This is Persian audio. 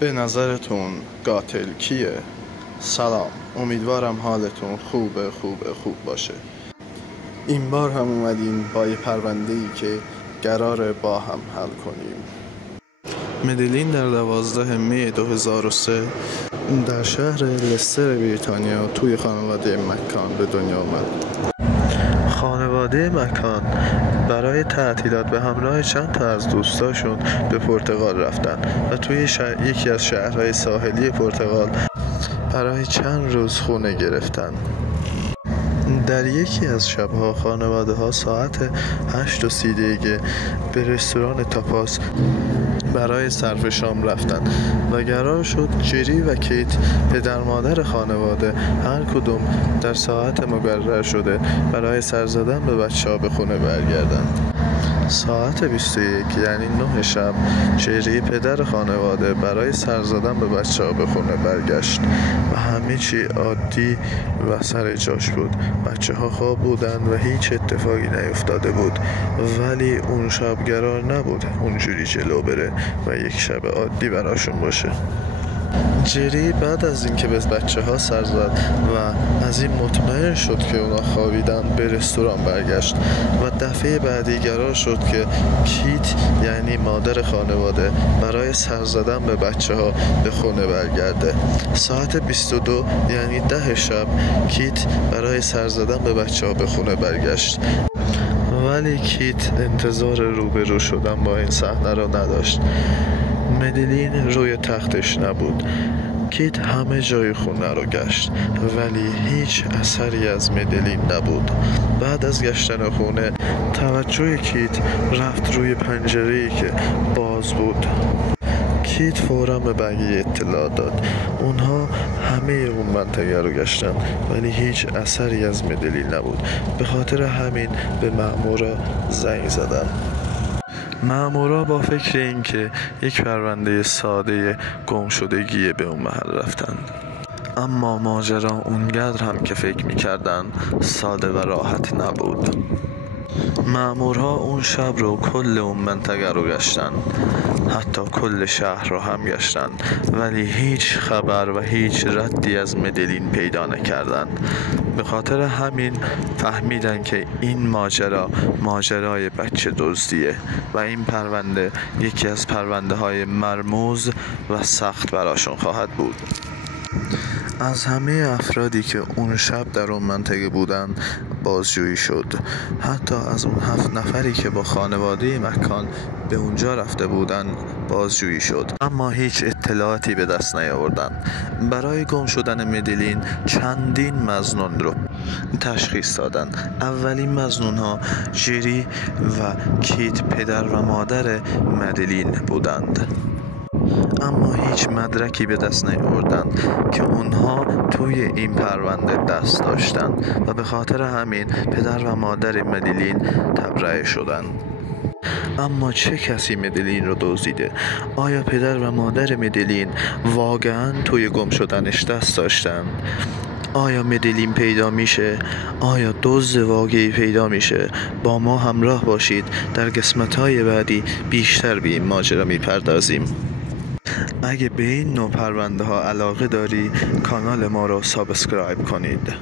به نظرتون قاتل کیه؟ سلام، امیدوارم حالتون خوب باشه. این بار هم اومدیم با یه پرونده‌ای که قراره با هم حل کنیم. مدلین در 12 می 2003 در شهر لستر بریتانیا توی خانواده مکان به دنیا اومد. خانواده مکان برای تعطیلات به همراه چند تا از دوستاشون به پرتغال رفتن و توی یکی از شهرهای ساحلی پرتغال برای چند روز خونه گرفتن. در یکی از شبها خانواده ها ساعت 8:30 به رستوران تاپاس برای صرف شام رفتن و قرار شد جری و کیت پدر مادر خانواده هر کدوم در ساعت مقرر شده برای سر زدن به بچه‌ها به خونه برگردن. ساعت 21 یعنی 9 شب جری پدر خانواده برای سر زدن به بچه‌ها به خونه برگشت و همه چی عادی و سر جاش بود. بچه‌ها خواب بودن و هیچ اتفاقی نیفتاده بود، ولی اون شب قرار نبود اونجوری جلو بره و یک شب عادی براشون باشه. جری بعد از اینکه به بچه‌ها سر زد و از این مطمئن شد که اونا خوابیدن به رستوران برگشت و دفعه بعدی قرار شد که کیت یعنی مادر خانواده برای سر زدن به بچه‌ها به خونه برگرده. ساعت 22 یعنی 10 شب کیت برای سر زدن به بچه‌ها به خونه برگشت، ولی کیت انتظار روبرو شدن با این صحنه رو نداشت. مدلین روی تختش نبود. کیت همه جای خونه رو گشت، ولی هیچ اثری از مدلین نبود. بعد از گشتن خونه توجه کیت رفت روی پنجره‌ای که باز بود. کیت فوراً به بقیه اطلاع داد. اونها همه اون منطقه رو گشتن، ولی هیچ اثری از مدلین نبود. به خاطر همین به مأمورا زنگ زدن. مأمورا با فکر این که یک پرونده ساده گمشدگی به اون محل رفتن. اما ماجرا اونقدر هم که فکر میکردن ساده و راحت نبود. مأمورها اون شب رو کل اون منطقه رو گشتن، حتی کل شهر رو هم گشتن، ولی هیچ خبر و هیچ ردی از مدلین پیدا نکردن. به خاطر همین فهمیدن که این ماجرای بچه دزدیه و این پرونده یکی از پرونده های مرموز و سخت براشون خواهد بود. از همه افرادی که اون شب در اون منطقه بودن بازجویی شد. حتی از اون 7 نفری که با خانواده مکان به اونجا رفته بودن بازجویی شد، اما هیچ اطلاعاتی به دست نیاوردن. برای گم شدن مدلین چندین مظنون رو تشخیص دادن. اولین مظنون ها جری و کیت پدر و مادر مدلین بودند، اما هیچ مدرکی به دست نیاوردن که اونها توی این پرونده دست داشتن و به خاطر همین پدر و مادر مدلین تبرئه شدن. اما چه کسی مدلین رو دزدیده؟ آیا پدر و مادر مدلین واقعاً توی گم شدنش دست داشتن؟ آیا مدلین پیدا میشه؟ آیا دزد واقعی پیدا میشه؟ با ما همراه باشید، در قسمت‌های بعدی بیشتر به این ماجرا میپردازیم. اگه به این نوع پرونده ها علاقه داری کانال ما رو سابسکرایب کنید.